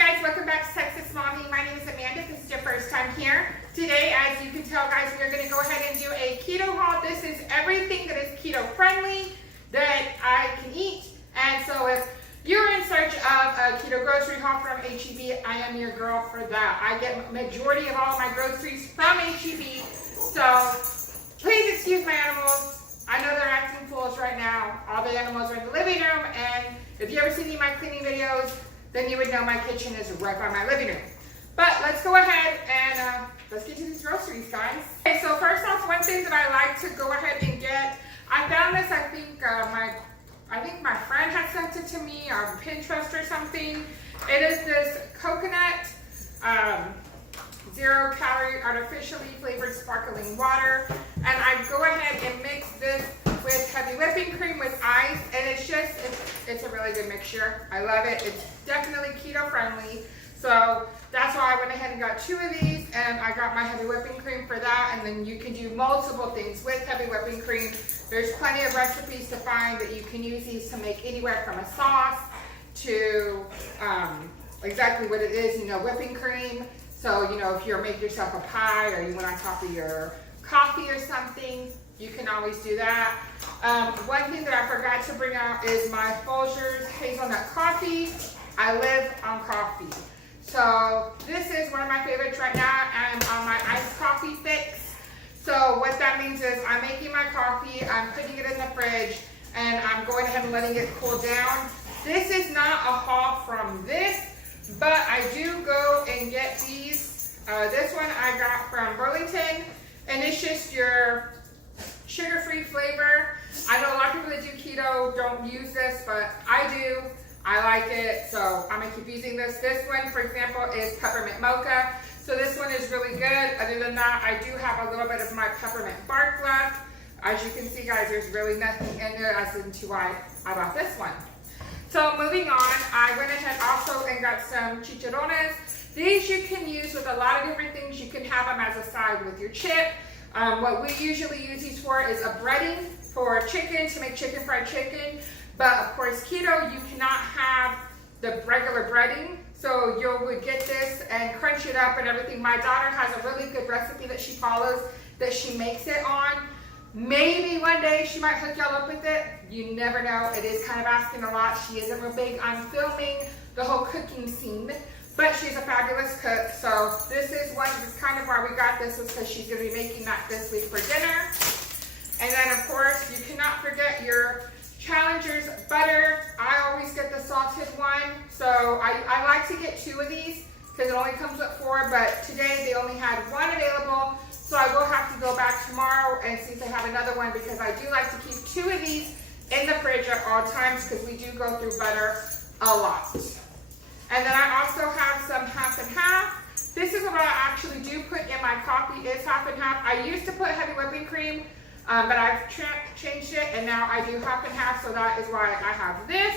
guys, welcome back to Texas Mommy. My name is Amanda. This is your first time here. Today, as you can tell guys, we are going to go ahead and do a keto haul. This is everything that is keto friendly that I can eat. And so if you're in search of a keto grocery haul from HEB, I am your girl for that. I get majority of all of my groceries from HEB. So please excuse my animals. I know they're acting fools right now. All the animals are in the living room, and if you ever see any of my cleaning videos, then you would know my kitchen is right by my living room. But let's go ahead and let's get to these groceries, guys. Okay, so first off, one thing that I like to go ahead and get, I found this, I think my friend had sent it to me on Pinterest or something. It is this coconut, 0-calorie, artificially flavored sparkling water. And I go ahead and mix this with heavy whipping cream with ice, and it's a really good mixture. I love it. It's definitely keto friendly. So that's why I went ahead and got 2 of these, and I got my heavy whipping cream for that. And then you can do multiple things with heavy whipping cream. There's plenty of recipes to find that you can use these to make anywhere from a sauce to exactly what it is, whipping cream. So, if you're making yourself a pie or you want on top of your coffee or something, you can always do that. One thing that I forgot to bring out is my Folgers hazelnut coffee. I live on coffee. So this is one of my favorites right now. I'm on my iced coffee fix. So what that means is I'm making my coffee, I'm putting it in the fridge, and I'm going ahead and letting it cool down. This is not a haul from this, but I do go and get these. This one I got from Burlington, and it's just your sugar-free flavor. I know a lot of people that do keto don't use this, but I do. I like it, so I'm gonna keep using this. This one, for example, is peppermint mocha. So this one is really good. Other than that, I do have a little bit of my peppermint bark left. As you can see, guys, there's really nothing in there as into why I bought this one. So moving on, I went ahead also and got some chicharrones. These you can use with a lot of different things. You can have them as a side with your chip. What we usually use these for is a breading for chicken, to make chicken fried chicken. But of course, keto, you cannot have the regular breading. So you would get this and crunch it up and everything. My daughter has a really good recipe that she follows, that she makes it on. Maybe one day she might hook y'all up with it. You never know. It is kind of asking a lot. She isn't real big on filming the whole cooking scene, but she's a fabulous cook. So this is one, this is kind of why we got this, is because she's going to be making that this week for dinner. And then of course, you cannot forget your Challenger's butter. I always get the salted one. So I like to get 2 of these because it only comes with 4, but today they only had 1 available. So I will have to go back tomorrow and see if they have another one, because I do like to keep 2 of these in the fridge at all times because we do go through butter a lot. And then I also have some half and half. This is what I actually do put in my coffee, is half and half. I used to put heavy whipping cream, but I've changed it, and now I do half and half, so that is why I have this.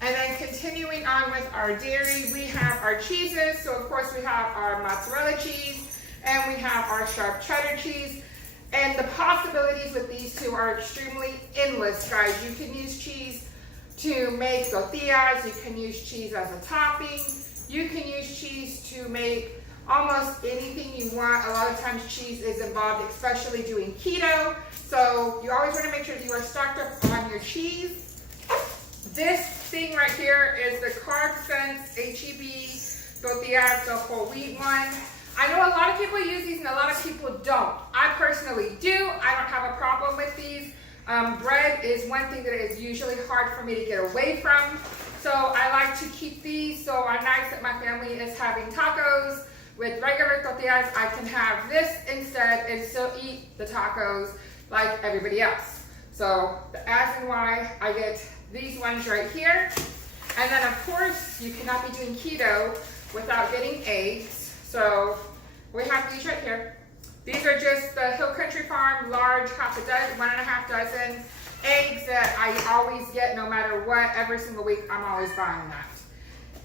And then continuing on with our dairy, we have our cheeses. So of course we have our mozzarella cheese, and we have our sharp cheddar cheese. And the possibilities with these 2 are extremely endless, guys. You can use cheese to make tortillas. You can use cheese as a topping. You can use cheese to make almost anything you want. A lot of times cheese is involved, especially doing keto. So you always want to make sure that you are stocked up on your cheese. This thing right here is the Carb Sense HEB tortillas, the whole wheat one. I know a lot of people use these and a lot of people don't. I personally do. I don't have a problem with these. Bread is one thing that is usually hard for me to get away from. So I like to keep these. So on nights that my family is having tacos with regular tortillas, I can have this instead and still eat the tacos like everybody else. So as and why I get these ones right here. And then of course, you cannot be doing keto without getting eggs. So we have these right here. These are just the Hill Country Farm large 1.5 dozen eggs that I always get no matter what. Every single week, I'm always buying that.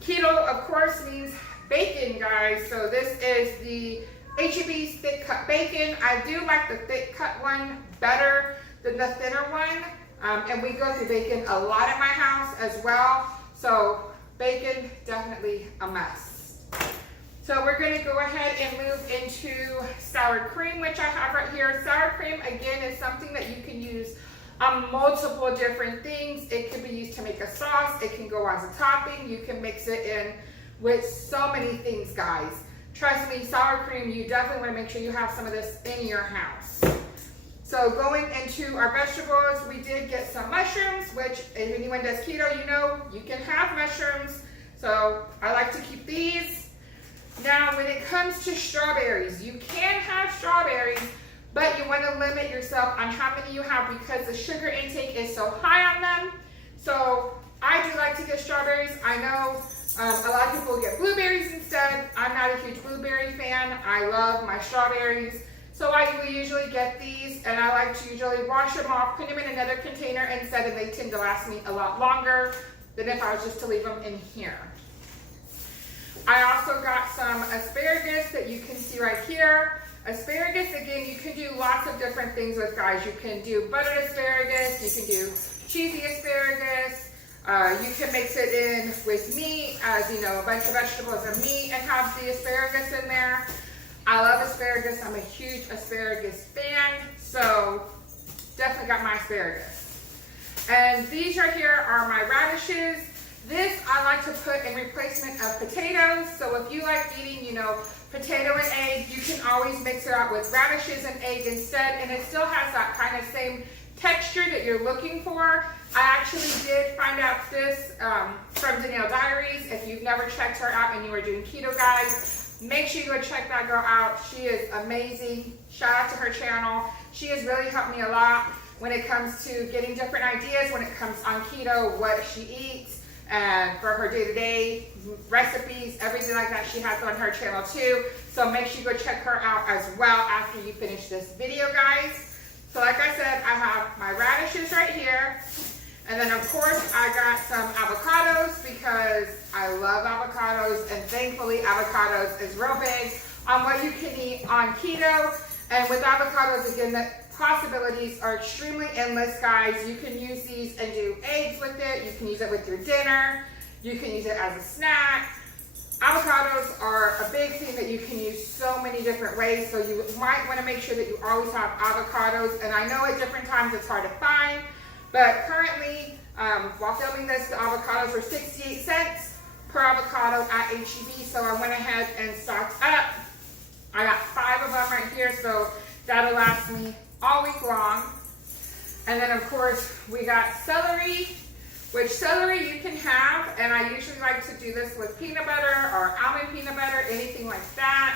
Keto, of course, means bacon, guys. So this is the HEB's thick cut bacon. I do like the thick cut one better than the thinner one. And we go through bacon a lot at my house as well. So Bacon, definitely a must. So we're going to go ahead and move into sour cream, which I have right here. Sour cream, again, is something that you can use on multiple different things. It can be used to make a sauce. It can go as a topping. You can mix it in with so many things, guys. Trust me, sour cream, you definitely want to make sure you have some of this in your house. So going into our vegetables, we did get some mushrooms, which if anyone does keto, you know you can have mushrooms. So I like to keep these. Now, when it comes to strawberries, you can have strawberries, but you want to limit yourself on how many you have because the sugar intake is so high on them. So I do like to get strawberries. I know a lot of people get blueberries instead. I'm not a huge blueberry fan. I love my strawberries. So I usually get these, and I like to usually wash them off, put them in another container instead, and they tend to last me a lot longer than if I was just to leave them in here. I also got some asparagus that you can see right here. Asparagus, again, you can do lots of different things with, guys. You can do buttered asparagus, you can do cheesy asparagus, you can mix it in with meat, as you know, a bunch of vegetables and meat, and have the asparagus in there. I love asparagus. I'm a huge asparagus fan, so definitely got my asparagus. And these right here are my radishes. This I like to put in replacement of potatoes. So if you like eating, you know, potato and egg, you can always mix it out with radishes and egg instead, and it still has that kind of same texture that you're looking for. I actually did find out this from Danielle Diaries. If you've never checked her out and you are doing keto, guys, make sure you go check that girl out. She is amazing. Shout out to her channel. She has really helped me a lot when it comes to getting different ideas when it comes on keto, what she eats, and for her day-to-day recipes, everything like that she has on her channel too. So make sure you go check her out as well after you finish this video, guys. So like I said, I have my radishes right here. And then of course I got some avocados because I love avocados, and thankfully avocados is real big on what you can eat on keto. And with avocados, again, the possibilities are extremely endless, guys. You can use these and do eggs with it. You can use it with your dinner. You can use it as a snack. Avocados are a big thing that you can use so many different ways. So you might want to make sure that you always have avocados. And I know at different times it's hard to find, but currently, while filming this, the avocados are 68 cents per avocado at HEB. So I went ahead and stocked up. I got 5 of them right here, so that'll last me all week long. And then of course we got celery, which celery you can have, and I usually like to do this with peanut butter or almond peanut butter, anything like that.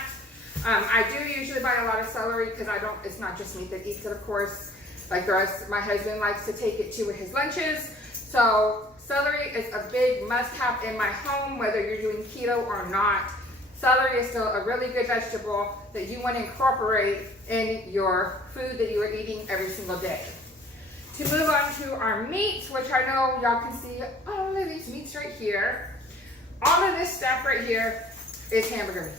I do usually buy a lot of celery because it's not just me that eats it, of course. Like the rest, my husband likes to take it to his lunches. So celery is a big must-have in my home, whether you're doing keto or not. Celery is still a really good vegetable that you want to incorporate in your food that you are eating every single day. To move on to our meats, which I know y'all can see all of these meats right here. All of this stuff right here is hamburger meat.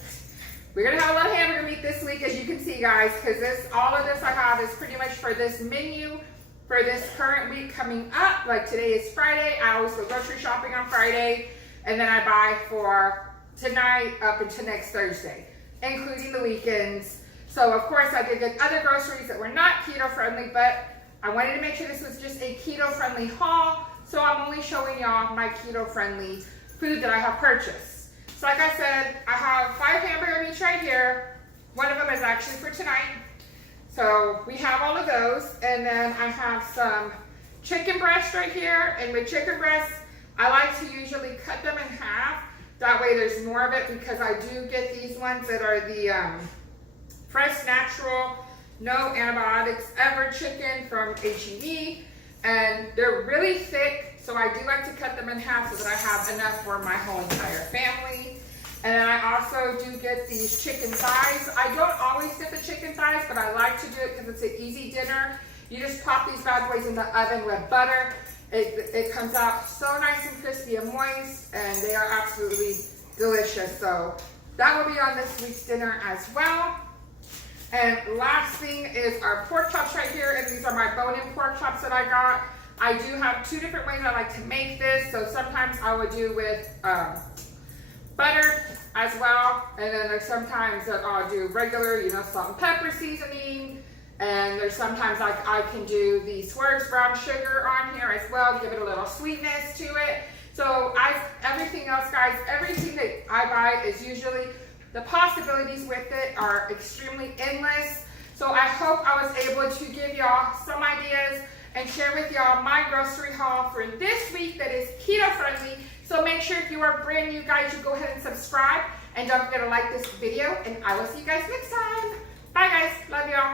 We're gonna have a lot of hamburger meat this week, as you can see, guys, because all of this I have is pretty much for this menu for this current week coming up. Like today is Friday. I always go grocery shopping on Friday, and then I buy for tonight up until next Thursday, including the weekends. So of course I did get other groceries that were not keto friendly, but I wanted to make sure this was just a keto friendly haul. So I'm only showing y'all my keto friendly food that I have purchased. So like I said, I have 5 hamburger meats right here. One of them is actually for tonight. So we have all of those. And then I have some chicken breasts right here. And with chicken breasts, I like to usually cut them in half. That way there's more of it, because I do get these ones that are the fresh, natural, no antibiotics ever chicken from HEB. And they're really thick. So I do like to cut them in half so that I have enough for my whole entire family. And then I also do get these chicken thighs. I don't always get the chicken thighs, but I like to do it because it's an easy dinner. You just pop these bad boys in the oven with butter. It comes out so nice and crispy and moist, and they are absolutely delicious. So that will be on this week's dinner as well. And last thing is our pork chops right here, and these are my bone-in pork chops that I got. I do have 2 different ways I like to make this. So sometimes I would do with butter as well, and then there's sometimes that I'll do regular, you know, salt and pepper seasoning, and there's sometimes like I can do the Swerves brown sugar on here as well to give it a little sweetness to it. So everything else, guys, everything that I buy is usually, the possibilities with it are extremely endless. So I hope I was able to give y'all some ideas and share with y'all my grocery haul for this week that is keto friendly. So make sure if you are brand new, guys, you go ahead and subscribe, and don't forget to like this video, and I will see you guys next time. Bye, guys. Love y'all.